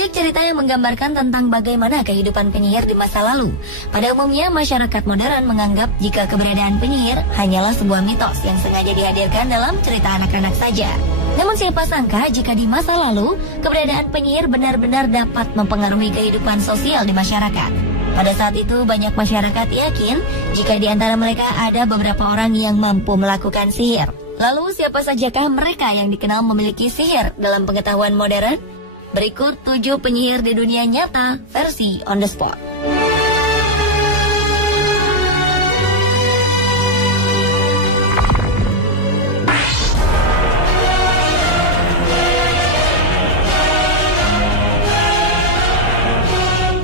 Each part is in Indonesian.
Banyak cerita yang menggambarkan tentang bagaimana kehidupan penyihir di masa lalu. Pada umumnya, masyarakat modern menganggap jika keberadaan penyihir hanyalah sebuah mitos yang sengaja dihadirkan dalam cerita anak-anak saja. Namun siapa sangka jika di masa lalu, keberadaan penyihir benar-benar dapat mempengaruhi kehidupan sosial di masyarakat. Pada saat itu, banyak masyarakat yakin jika di antara mereka ada beberapa orang yang mampu melakukan sihir. Lalu siapa sajakah mereka yang dikenal memiliki sihir dalam pengetahuan modern? Berikut 7 penyihir di dunia nyata versi on the spot.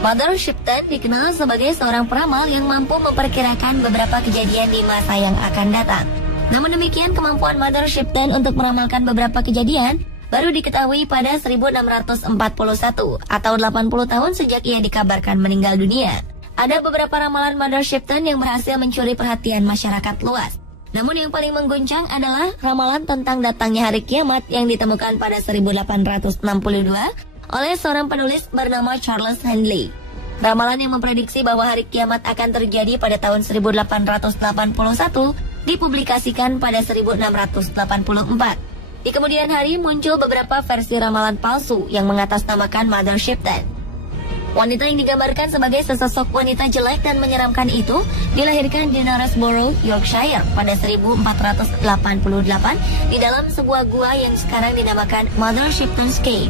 Mother Shipton dikenal sebagai seorang peramal yang mampu memperkirakan beberapa kejadian di masa yang akan datang. Namun demikian, kemampuan Mother Shipton untuk meramalkan beberapa kejadian baru diketahui pada 1641 atau 80 tahun sejak ia dikabarkan meninggal dunia. Ada beberapa ramalan Mother Shipton yang berhasil mencuri perhatian masyarakat luas. Namun yang paling mengguncang adalah ramalan tentang datangnya hari kiamat yang ditemukan pada 1862 oleh seorang penulis bernama Charles Handley. Ramalan yang memprediksi bahwa hari kiamat akan terjadi pada tahun 1881 dipublikasikan pada 1684. Di kemudian hari muncul beberapa versi ramalan palsu yang mengatasnamakan Mother Shipton. Wanita yang digambarkan sebagai sesosok wanita jelek dan menyeramkan itu dilahirkan di Knaresborough, Yorkshire pada 1488 di dalam sebuah gua yang sekarang dinamakan Mother Shipton's Cave.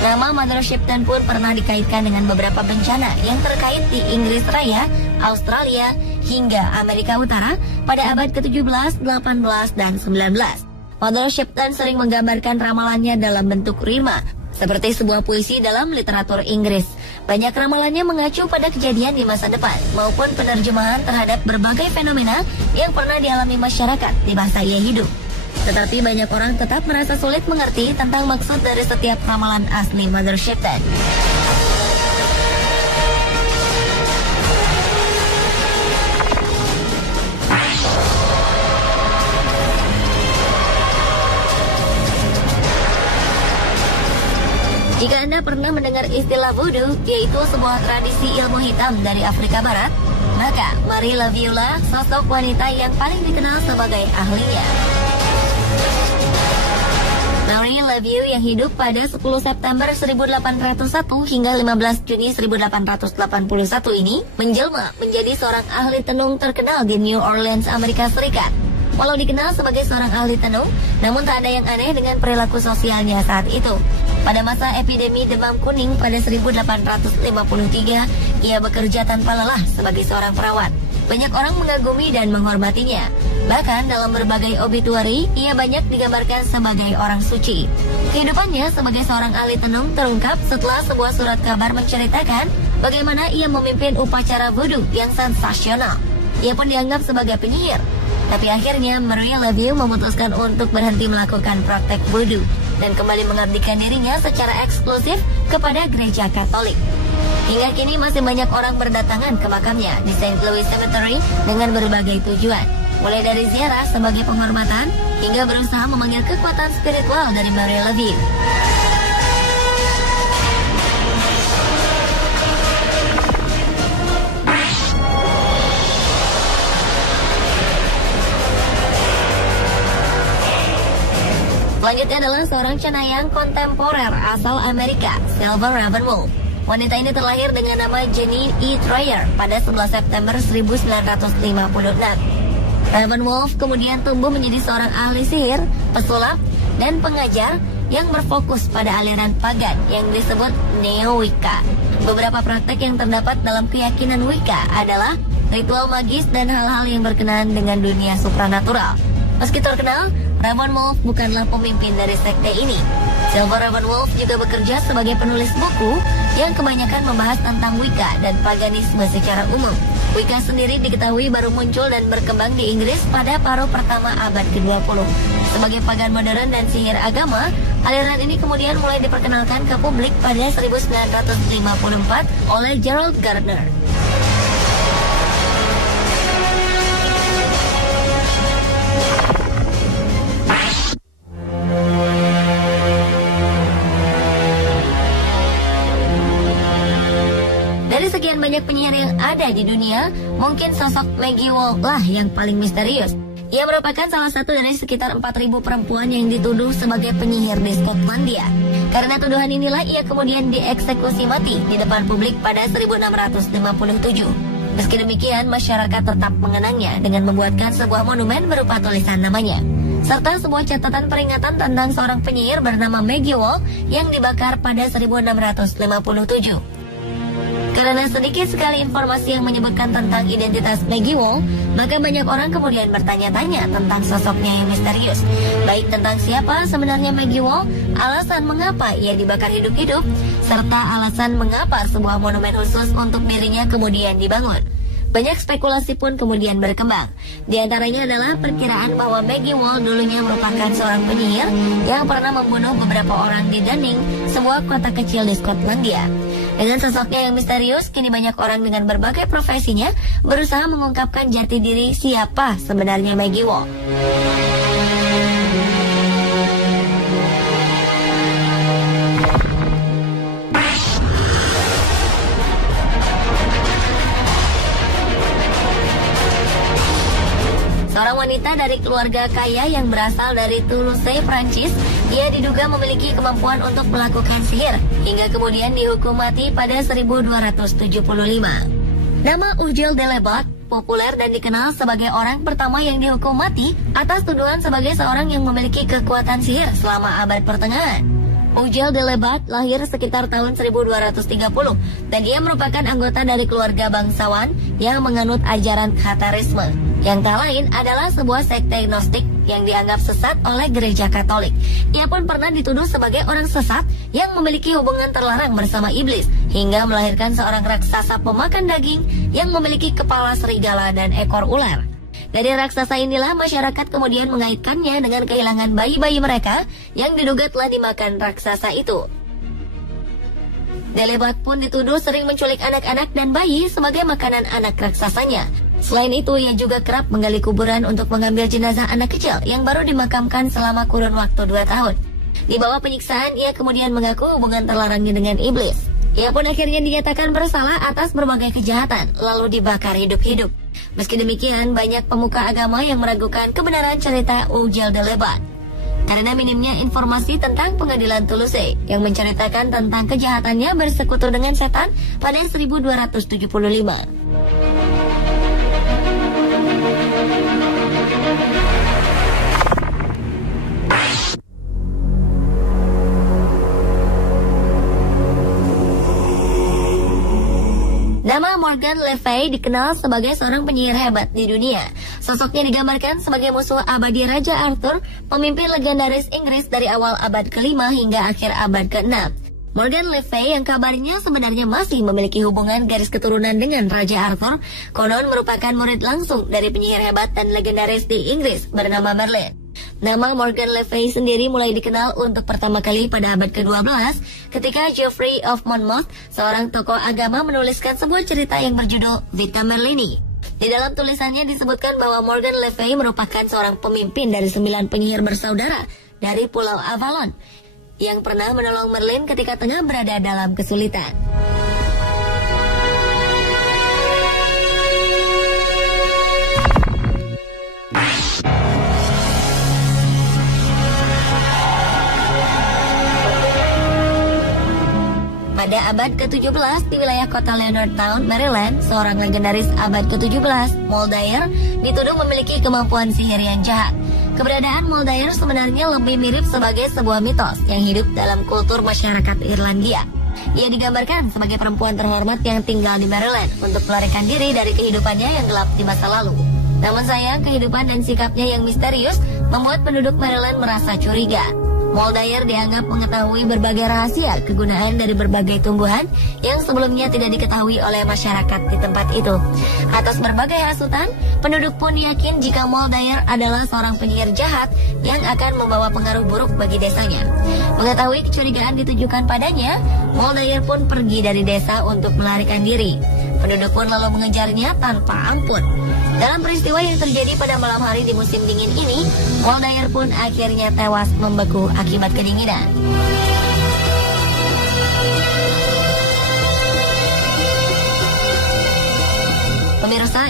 Nama Mother Shipton pun pernah dikaitkan dengan beberapa bencana yang terkait di Inggris Raya, Australia, hingga Amerika Utara pada abad ke-17, 18, dan 19. Mother Shipton sering menggambarkan ramalannya dalam bentuk rima, seperti sebuah puisi dalam literatur Inggris. Banyak ramalannya mengacu pada kejadian di masa depan, maupun penerjemahan terhadap berbagai fenomena yang pernah dialami masyarakat di masa ia hidup. Tetapi banyak orang tetap merasa sulit mengerti tentang maksud dari setiap ramalan asli Mother Shipton. Jika Anda pernah mendengar istilah voodoo, yaitu sebuah tradisi ilmu hitam dari Afrika Barat, maka Marie Laveau lah sosok wanita yang paling dikenal sebagai ahlinya. Marie Laveau yang hidup pada 10 September 1801 hingga 15 Juni 1881 ini menjelma menjadi seorang ahli tenung terkenal di New Orleans, Amerika Serikat. Walau dikenal sebagai seorang ahli tenung, namun tak ada yang aneh dengan perilaku sosialnya saat itu. Pada masa epidemi demam kuning pada 1853, ia bekerja tanpa lelah sebagai seorang perawat. Banyak orang mengagumi dan menghormatinya. Bahkan dalam berbagai obituari, ia banyak digambarkan sebagai orang suci. Kehidupannya sebagai seorang ahli tenung terungkap setelah sebuah surat kabar menceritakan bagaimana ia memimpin upacara voodoo yang sensasional. Ia pun dianggap sebagai penyihir. Tapi akhirnya Marie Laveau memutuskan untuk berhenti melakukan praktek voodoo dan kembali mengabdikan dirinya secara eksklusif kepada gereja Katolik. Hingga kini masih banyak orang berdatangan ke makamnya di St. Louis Cemetery dengan berbagai tujuan, mulai dari ziarah sebagai penghormatan hingga berusaha memanggil kekuatan spiritual dari Marie Laveau. Selanjutnya adalah seorang cenayang kontemporer asal Amerika, Silver Ravenwolf. Wanita ini terlahir dengan nama Jenny E. Troyer pada 11 September 1956. Ravenwolf kemudian tumbuh menjadi seorang ahli sihir, pesulap, dan pengajar yang berfokus pada aliran pagan yang disebut Neo-Wicca. Beberapa praktek yang terdapat dalam keyakinan Wicca adalah ritual magis dan hal-hal yang berkenaan dengan dunia supranatural. Meski terkenal, Ravenwolf bukanlah pemimpin dari sekte ini. Silver Ravenwolf juga bekerja sebagai penulis buku yang kebanyakan membahas tentang Wicca dan paganisme secara umum. Wicca sendiri diketahui baru muncul dan berkembang di Inggris pada paruh pertama abad ke-20. Sebagai pagan modern dan sihir agama, aliran ini kemudian mulai diperkenalkan ke publik pada 1954 oleh Gerald Gardner. banyak penyihir yang ada di dunia, mungkin sosok Maggie Wall lah yang paling misterius. Ia merupakan salah satu dari sekitar 4.000 perempuan yang dituduh sebagai penyihir di Skotlandia. Karena tuduhan inilah ia kemudian dieksekusi mati di depan publik pada 1657. Meski demikian, masyarakat tetap mengenangnya dengan membuatkan sebuah monumen berupa tulisan namanya, serta sebuah catatan peringatan tentang seorang penyihir bernama Maggie Wall yang dibakar pada 1657. Karena sedikit sekali informasi yang menyebutkan tentang identitas Maggie Wall, maka banyak orang kemudian bertanya-tanya tentang sosoknya yang misterius, baik tentang siapa sebenarnya Maggie Wall, alasan mengapa ia dibakar hidup-hidup, serta alasan mengapa sebuah monumen khusus untuk dirinya kemudian dibangun. Banyak spekulasi pun kemudian berkembang. Di antaranya adalah perkiraan bahwa Maggie Wall dulunya merupakan seorang penyihir yang pernah membunuh beberapa orang di Dunning, sebuah kota kecil di Skotlandia. Dengan sosoknya yang misterius, kini banyak orang dengan berbagai profesinya berusaha mengungkapkan jati diri siapa sebenarnya Maggie Wall. Seorang wanita dari keluarga kaya yang berasal dari Toulouse, Prancis, ia diduga memiliki kemampuan untuk melakukan sihir, hingga kemudian dihukum mati pada 1275. Nama Ujil de Lebat populer dan dikenal sebagai orang pertama yang dihukum mati atas tuduhan sebagai seorang yang memiliki kekuatan sihir selama abad pertengahan. Ujil de Lebat lahir sekitar tahun 1230 dan dia merupakan anggota dari keluarga bangsawan yang menganut ajaran Khatarisme. Yang tak lain adalah sebuah sekte gnostik yang dianggap sesat oleh gereja Katolik. Ia pun pernah dituduh sebagai orang sesat yang memiliki hubungan terlarang bersama iblis, hingga melahirkan seorang raksasa pemakan daging yang memiliki kepala serigala dan ekor ular. Dari raksasa inilah masyarakat kemudian mengaitkannya dengan kehilangan bayi-bayi mereka yang diduga telah dimakan raksasa itu. De Lebat pun dituduh sering menculik anak-anak dan bayi sebagai makanan anak raksasanya. Selain itu, ia juga kerap menggali kuburan untuk mengambil jenazah anak kecil yang baru dimakamkan selama kurun waktu 2 tahun. Di bawah penyiksaan, ia kemudian mengaku hubungan terlarangnya dengan iblis. Ia pun akhirnya dinyatakan bersalah atas berbagai kejahatan, lalu dibakar hidup-hidup. Meski demikian, banyak pemuka agama yang meragukan kebenaran cerita Ujil de Lebat karena minimnya informasi tentang pengadilan Toulouse yang menceritakan tentang kejahatannya bersekutu dengan setan pada 1275. Nama Morgan Le Fay dikenal sebagai seorang penyihir hebat di dunia. Sosoknya digambarkan sebagai musuh abadi Raja Arthur, pemimpin legendaris Inggris dari awal abad ke-5 hingga akhir abad ke-6. Morgan Le Fay yang kabarnya sebenarnya masih memiliki hubungan garis keturunan dengan Raja Arthur, konon merupakan murid langsung dari penyihir hebat dan legendaris di Inggris bernama Merlin. Nama Morgan Le Fay sendiri mulai dikenal untuk pertama kali pada abad ke-12 ketika Geoffrey of Monmouth, seorang tokoh agama, menuliskan sebuah cerita yang berjudul Vita Merlini. Di dalam tulisannya disebutkan bahwa Morgan Le Fay merupakan seorang pemimpin dari 9 penyihir bersaudara dari Pulau Avalon yang pernah menolong Merlin ketika tengah berada dalam kesulitan. Pada abad ke-17 di wilayah kota Leonardtown, Maryland, seorang legendaris abad ke-17, Moldair, dituduh memiliki kemampuan sihir yang jahat. Keberadaan Moldair sebenarnya lebih mirip sebagai sebuah mitos yang hidup dalam kultur masyarakat Irlandia. Ia digambarkan sebagai perempuan terhormat yang tinggal di Maryland untuk melarikan diri dari kehidupannya yang gelap di masa lalu. Namun sayang, kehidupan dan sikapnya yang misterius membuat penduduk Maryland merasa curiga. Moldair dianggap mengetahui berbagai rahasia kegunaan dari berbagai tumbuhan yang sebelumnya tidak diketahui oleh masyarakat di tempat itu. Atas berbagai hasutan, penduduk pun yakin jika Moldair adalah seorang penyihir jahat yang akan membawa pengaruh buruk bagi desanya. Mengetahui kecurigaan ditujukan padanya, Moldair pun pergi dari desa untuk melarikan diri. Penduduk pun lalu mengejarnya tanpa ampun. Dalam peristiwa yang terjadi pada malam hari di musim dingin ini, Moldair pun akhirnya tewas membeku akibat kedinginan.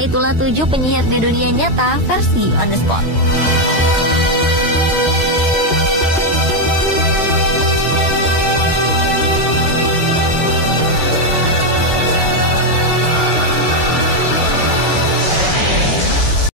itulah 7 penyihir di dunia nyata versi On The Spot.